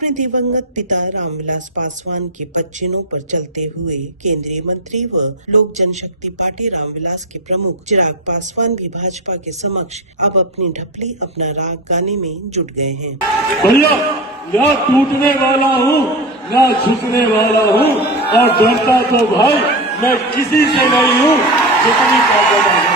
अपने दिवंगत पिता रामविलास पासवान के पदचिन्हों पर चलते हुए केंद्रीय मंत्री व लोक जनशक्ति पार्टी रामविलास के प्रमुख चिराग पासवान भी भाजपा के समक्ष अब अपनी ढपली अपना राग गाने में जुट गए हैं। भैया, न टूटने वाला हूँ न झुकने वाला हूँ और डरता तो भाई मैं किसी से नहीं हूँ जितनी ताकत है।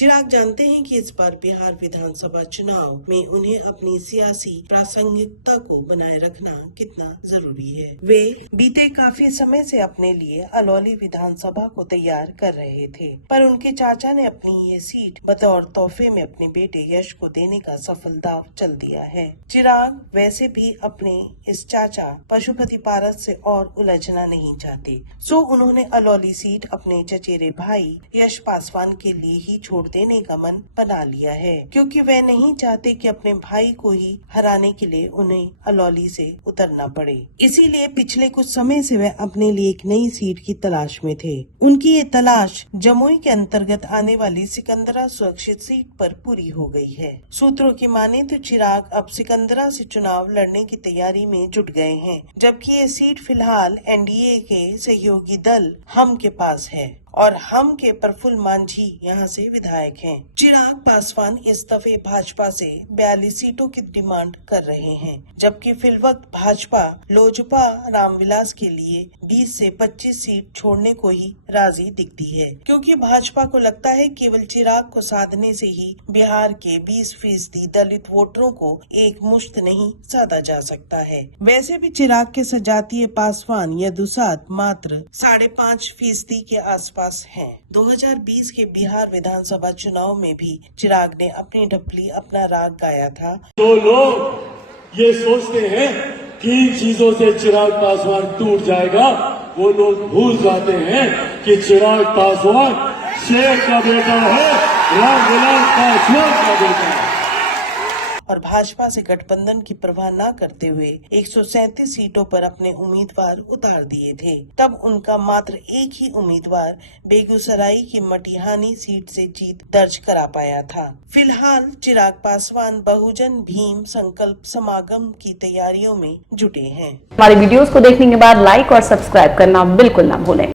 चिराग जानते हैं कि इस बार बिहार विधानसभा चुनाव में उन्हें अपनी सियासी प्रासंगिकता को बनाए रखना कितना जरूरी है। वे बीते काफी समय से अपने लिए अलौली विधानसभा को तैयार कर रहे थे, पर उनके चाचा ने अपनी ये सीट बतौर तोहफे में अपने बेटे यश को देने का सफल दाव चल दिया है। चिराग वैसे भी अपने इस चाचा पशुपति पारस से और उलझना नहीं चाहते, सो उन्होंने अलौली सीट अपने चचेरे भाई यश पासवान के लिए ही छोड़ देने का मन बना लिया है, क्योंकि वे नहीं चाहते कि अपने भाई को ही हराने के लिए उन्हें अलौली से उतरना पड़े। इसीलिए पिछले कुछ समय से वे अपने लिए एक नई सीट की तलाश में थे। उनकी ये तलाश जमुई के अंतर्गत आने वाली सिकंदरा सुरक्षित सीट पर पूरी हो गई है। सूत्रों की माने तो चिराग अब सिकंदरा से चुनाव लड़ने की तैयारी में जुट गए हैं, जबकि ये सीट फिलहाल एनडीए के सहयोगी दल हम के पास है और हम के प्रफुल्ल मांझी यहाँ से विधायक हैं। चिराग पासवान इस दफे भाजपा से 42 सीटों की डिमांड कर रहे हैं, जबकि फिलवक्त भाजपा लोजपा रामविलास के लिए 20 से 25 सीट छोड़ने को ही राजी दिखती है, क्योंकि भाजपा को लगता है केवल चिराग को साधने से ही बिहार के 20% दलित वोटरों को एक मुश्त नहीं साधा जा सकता है। वैसे भी चिराग के सजातीय पासवान या दुसाद मात्र 5.5% के आसपास हैं। 2020 के बिहार विधानसभा चुनाव में भी चिराग ने अपनी ढपली अपना राग गाया था। तो लोग ये सोचते हैं कि इन चीजों से चिराग पासवान टूट जाएगा, वो लोग भूल जाते हैं कि चिराग पासवान शेर का बेटा है, रामविलास पासवान का बेटा है। और भाजपा से गठबंधन की परवाह न करते हुए 137 सीटों पर अपने उम्मीदवार उतार दिए थे। तब उनका मात्र एक ही उम्मीदवार बेगूसराय की मटिहानी सीट से जीत दर्ज करा पाया था। फिलहाल चिराग पासवान बहुजन भीम संकल्प समागम की तैयारियों में जुटे हैं। हमारे वीडियोस को देखने के बाद लाइक और सब्सक्राइब करना बिल्कुल ना भूलें।